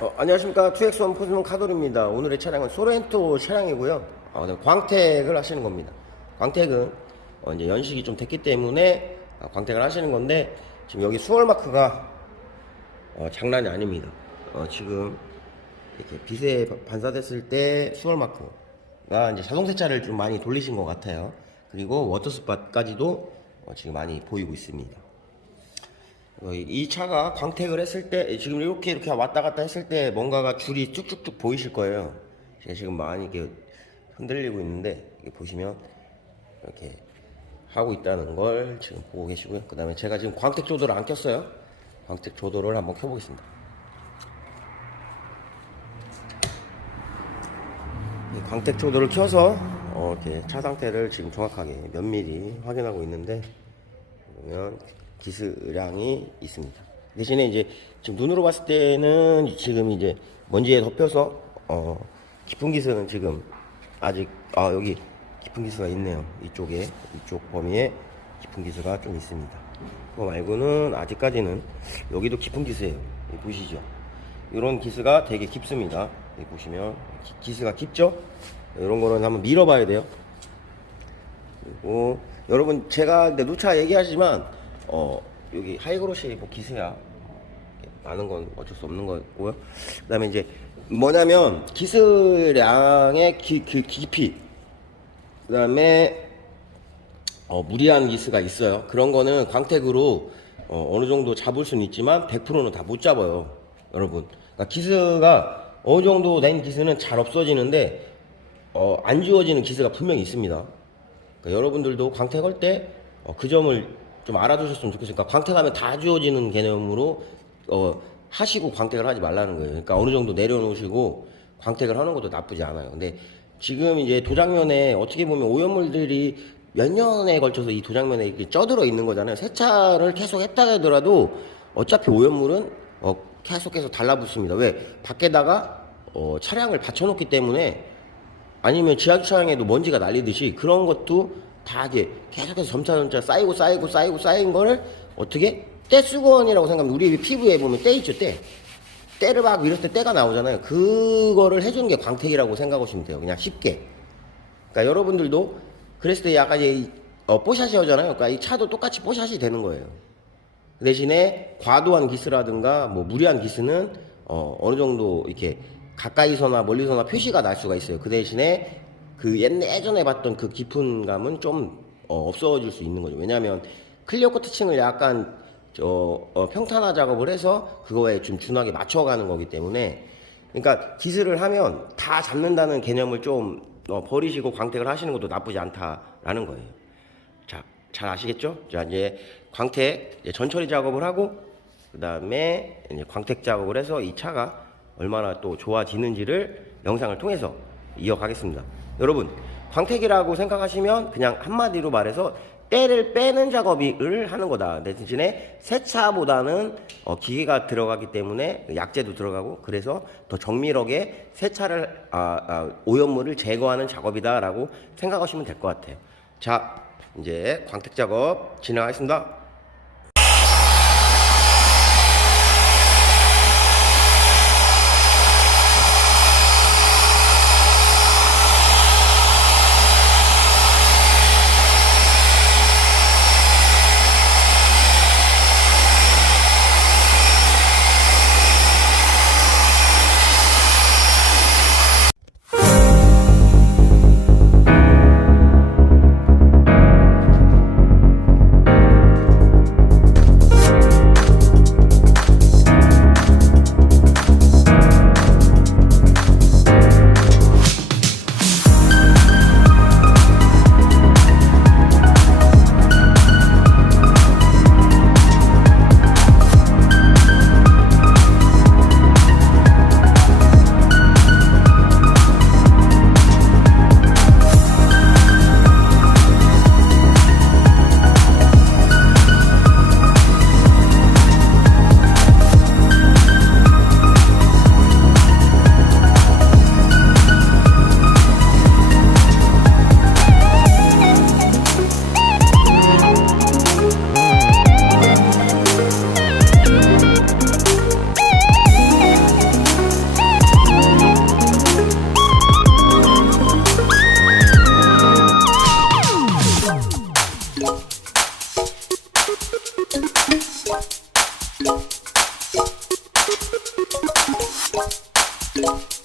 어, 안녕하십니까. 2X1 포즈몬 카돌입니다. 오늘의 차량은 소렌토 차량이고요. 어, 네, 광택을 하시는 겁니다. 광택은 어, 이제 연식이 좀 됐기 때문에 어, 광택을 하시는 건데 지금 여기 수월 마크가 어, 장난이 아닙니다. 어, 지금 이렇게 빛에 반사됐을 때 수월 마크가 이제 자동 세차를 좀 많이 돌리신 것 같아요. 그리고 워터스팟까지도 어, 지금 많이 보이고 있습니다. 어, 이- 이 차가 광택을 했을 때 지금 이렇게 이렇게 왔다 갔다 했을 때 뭔가가 줄이 쭉쭉쭉 보이실 거예요. 제가 지금 많이 이렇게 흔들리고 있는데 보시면 이렇게 하고 있다는 걸 지금 보고 계시고요. 그 다음에 제가 지금 광택 조도를 안 켰어요. 광택 조도를 한번 켜보겠습니다. 이 광택 조도를 켜서 어, 이렇게 차 상태를 지금 정확하게 몇 미리 확인하고 있는데 보면 기스량이 있습니다. 대신에 이제 지금 눈으로 봤을 때는 지금 이제 먼지에 덮여서 어 깊은 기스는 지금 아직 아 여기 깊은 기스가 있네요. 이쪽에 이쪽 범위에 깊은 기스가 좀 있습니다. 그거 말고는 아직까지는 여기도 깊은 기스예요. 여기 보시죠. 이런 기스가 되게 깊습니다. 보시면 기- 기스가 깊죠? 이런 거는 한번 밀어봐야 돼요. 그리고 여러분 제가 근데 누차 얘기하지만 어 여기 하이그로시 뭐 기세야 많은 건 어쩔 수 없는 거고요. 그다음에 이제 뭐냐면 기스량의 기, 그 깊이 그다음에 어, 무리한 기스가 있어요. 그런 거는 광택으로 어, 느 정도 잡을 수는 있지만 100%는 다 못 잡아요. 여러분. 그러니까 기스가 어느 정도 낸 기스는 잘 없어지는데 어, 안 지워지는 기스가 분명히 있습니다. 그러니까 여러분들도 광택할 때 그 점을 좀 알아두셨으면 좋겠어요. 그러니까 광택하면 다 지워지는 개념으로 어, 하시고 광택을 하지 말라는 거예요. 그러니까 어느 정도 내려놓으시고 광택을 하는 것도 나쁘지 않아요. 근데 지금 이제 도장면에 어떻게 보면 오염물들이 몇 년에 걸쳐서 이 도장면에 이렇게 쪄들어 있는 거잖아요. 세차를 계속 했다 하더라도 어차피 오염물은 어, 계속해서 달라붙습니다. 왜? 밖에다가 어, 차량을 받쳐놓기 때문에 아니면 지하주차장에도 먼지가 날리듯이 그런 것도 다 이제 계속해서 점차 점차 쌓이고 쌓이고 쌓이고 쌓인 거를 어떻게? 때수건이라고 생각하면 우리 피부에 보면 때 있죠 때 때를 막 밀었을 때 때가 나오잖아요. 그거를 해주는 게 광택이라고 생각하시면 돼요. 그냥 쉽게. 그러니까 여러분들도 그랬을 때 약간 이 어, 뽀샷이 오잖아요. 그러니까 이 차도 똑같이 뽀샷이 되는 거예요. 그 대신에 과도한 기스라든가 뭐 무리한 기스는 어, 어느 정도 이렇게 가까이서나 멀리서나 표시가 날 수가 있어요. 그 대신에 그 옛날 예전에 봤던 그 깊은 감은 좀 어, 없어질 수 있는 거죠. 왜냐하면 클리어 코트층을 약간 저 어, 평탄화 작업을 해서 그거에 좀 준하게 맞춰가는 거기 때문에 그러니까 기스를 하면 다 잡는다는 개념을 좀 어, 버리시고 광택을 하시는 것도 나쁘지 않다라는 거예요. 자, 잘 아시겠죠? 자, 이제 광택 이제 전처리 작업을 하고 그 다음에 이제 광택 작업을 해서 이 차가 얼마나 또 좋아지는지를 영상을 통해서 이어가겠습니다. 여러분, 광택이라고 생각하시면 그냥 한마디로 말해서 때를 빼는 작업을 하는 거다. 대신에 세차보다는 어, 기계가 들어가기 때문에 약재도 들어가고 그래서 더 정밀하게 세차를 아, 아, 오염물을 제거하는 작업이다라고 생각하시면 될 것 같아요. 자, 이제 광택 작업 진행하겠습니다. Thank you.